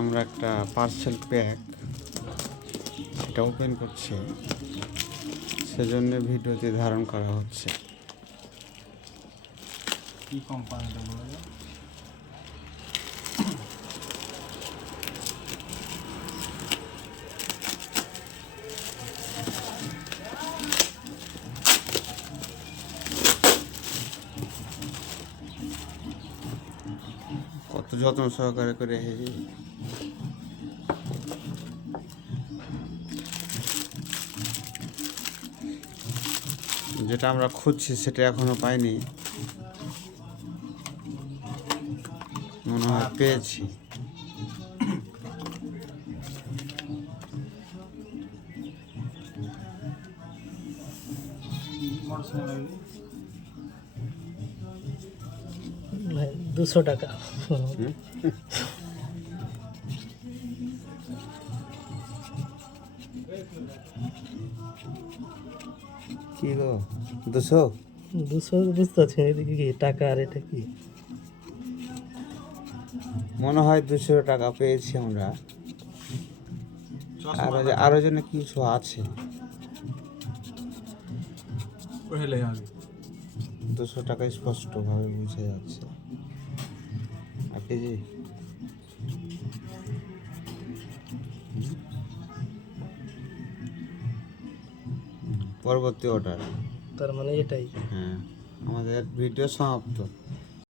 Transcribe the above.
আমরা একটা parcel pack এটা ওপেন করছি, সেজন্য ভিডিওতে ধারণ করা হচ্ছে। কি কোম্পানিটা বলা যায়? কত যত্ন সহকারে করে যেটা আমরা খুঁজছি সেটা এখনো পাইনি, মনে হয় পেয়েছি। ভাই 200 টাকা। কি গো 200 বুঝতে পারছি না, এদিকে কি টাকা আর এটা কি? মনে হয় 200 টাকা পেয়েছি আমরা। আরো যেন কিছু আছে। 200 টাকা স্পষ্টভাবে বোঝা যাচ্ছে। কেজি পরবর্তী অর্ডার, তার মানে এটাই। হ্যাঁ, আমাদের ভিডিও সমাপ্ত।